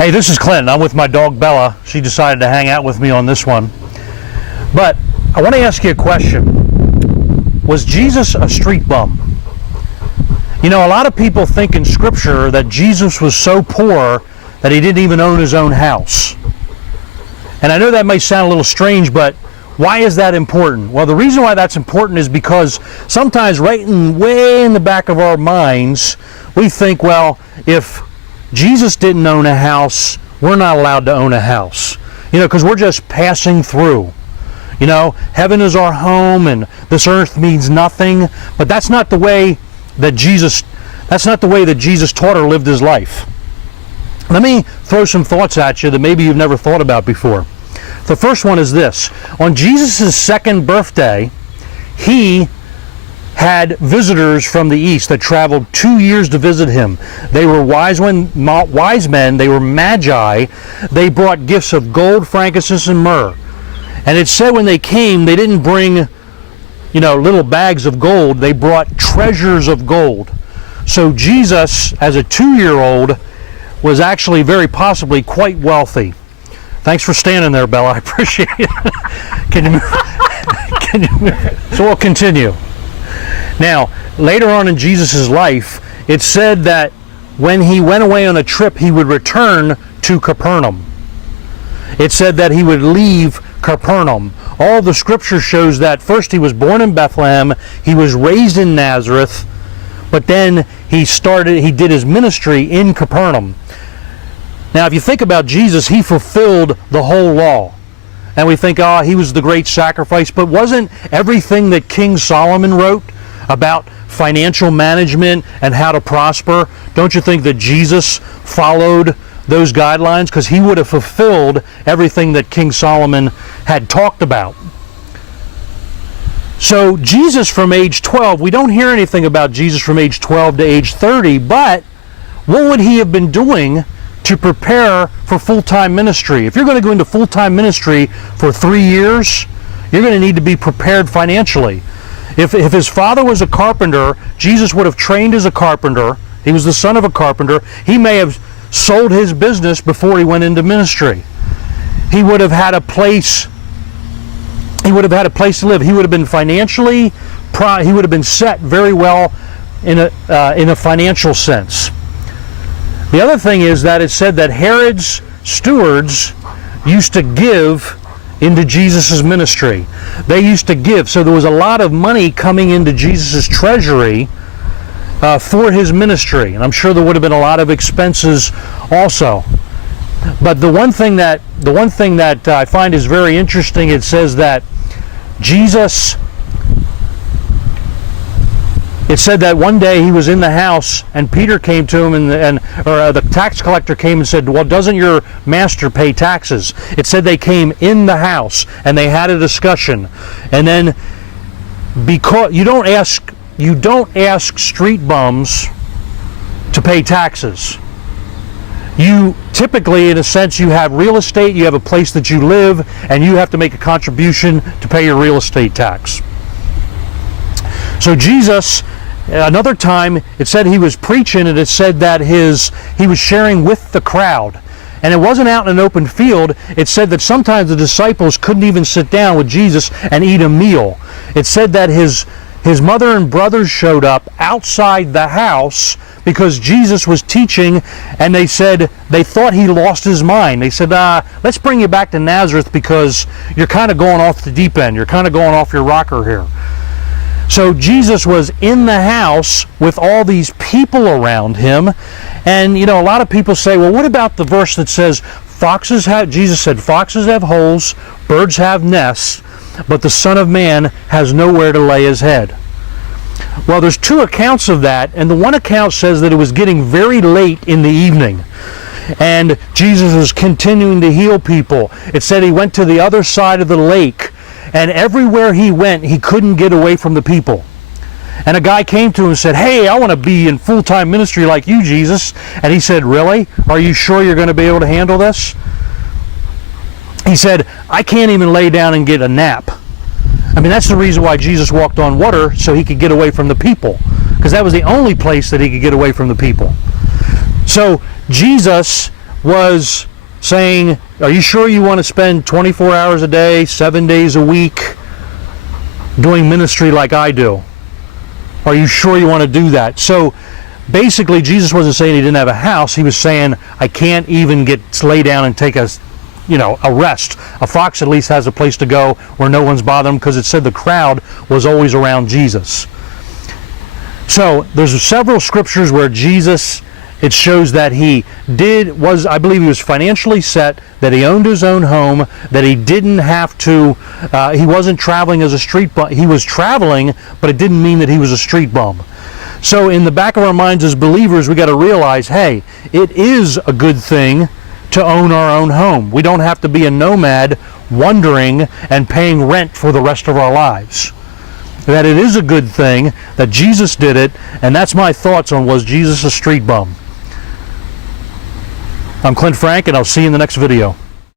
Hey, this is Clint. I'm with my dog Bella. She decided to hang out with me on this one. But I want to ask you a question. Was Jesus a street bum? You know, a lot of people think in Scripture that Jesus was so poor that he didn't even own his own house. And I know that may sound a little strange, but why is that important? Well, the reason why that's important is because sometimes way in the back of our minds, we think, well, if Jesus didn't own a house, we're not allowed to own a house. You know, because we're just passing through. You know, heaven is our home and this earth means nothing. But that's not the way that Jesus taught or lived his life. Let me throw some thoughts at you that maybe you've never thought about before. The first one is this. On Jesus' second birthday, he had visitors from the east that traveled 2 years to visit him. They were wise men, they were magi. They brought gifts of gold, frankincense, and myrrh. And it said when they came, they didn't bring, little bags of gold. They brought treasures of gold. So Jesus, as a 2-year-old, was actually very possibly quite wealthy. Thanks for standing there, Bella. I appreciate it. Can you move? So we'll continue. Now, later on in Jesus' life, it said that when he went away on a trip, he would return to Capernaum. It said that he would leave Capernaum. All the scripture shows that first he was born in Bethlehem, he was raised in Nazareth, but then he did his ministry in Capernaum. Now, if you think about Jesus, he fulfilled the whole law. And we think, he was the great sacrifice, but wasn't everything that King Solomon wrote about financial management and how to prosper, don't you think that Jesus followed those guidelines? Because he would have fulfilled everything that King Solomon had talked about. So Jesus from age 12, we don't hear anything about Jesus from age 12 to age 30, but what would he have been doing to prepare for full-time ministry? If you're going to go into full-time ministry for 3 years, you're going to need to be prepared financially. If his father was a carpenter, Jesus would have trained as a carpenter. He was the son of a carpenter. He may have sold his business before he went into ministry. He would have had a place. He would have had a place to live. He would have been financially. He would have been set very well in a financial sense. The other thing is that it said that Herod's stewards used to give into Jesus' ministry. They used to give. So there was a lot of money coming into Jesus' treasury for his ministry. And I'm sure there would have been a lot of expenses also. But the one thing that I find is very interesting, it says that it said that one day he was in the house and Peter came to him or the tax collector came and said, well, doesn't your master pay taxes? It said they came in the house and they had a discussion. And then because you don't ask street bums to pay taxes. You typically, in a sense, you have real estate, you have a place that you live, and you have to make a contribution to pay your real estate tax. So Jesus, another time, it said he was preaching, and it said that he was sharing with the crowd. And it wasn't out in an open field. It said that sometimes the disciples couldn't even sit down with Jesus and eat a meal. It said that his mother and brothers showed up outside the house because Jesus was teaching, and they said they thought he lost his mind. They said, let's bring you back to Nazareth because you're kind of going off the deep end. You're kind of going off your rocker here. So Jesus was in the house with all these people around him. And, a lot of people say, well, what about the verse that says, Jesus said, foxes have holes, birds have nests, but the Son of Man has nowhere to lay his head. Well, there's two accounts of that, and the one account says that it was getting very late in the evening, and Jesus was continuing to heal people. It said he went to the other side of the lake, and everywhere he went, he couldn't get away from the people. And a guy came to him and said, hey, I want to be in full-time ministry like you, Jesus. And he said, really? Are you sure you're going to be able to handle this? He said, I can't even lay down and get a nap. I mean, that's the reason why Jesus walked on water, so he could get away from the people, because that was the only place that he could get away from the people. So Jesus was saying, are you sure you want to spend 24 hours a day, 7 days a week doing ministry like I do? Are you sure you want to do that? So basically, Jesus wasn't saying he didn't have a house. He was saying, I can't even lay down and take a rest. A fox at least has a place to go where no one's bothering him, because it said the crowd was always around Jesus. So there's several scriptures where Jesus, it shows that I believe he was financially set, that he owned his own home, that he didn't have to, he wasn't traveling as a street bum. He was traveling, but it didn't mean that he was a street bum. So in the back of our minds as believers, we got to realize, hey, it is a good thing to own our own home. We don't have to be a nomad wandering and paying rent for the rest of our lives. That it is a good thing, that Jesus did it, and that's my thoughts on, was Jesus a street bum? I'm Clint Frank, and I'll see you in the next video.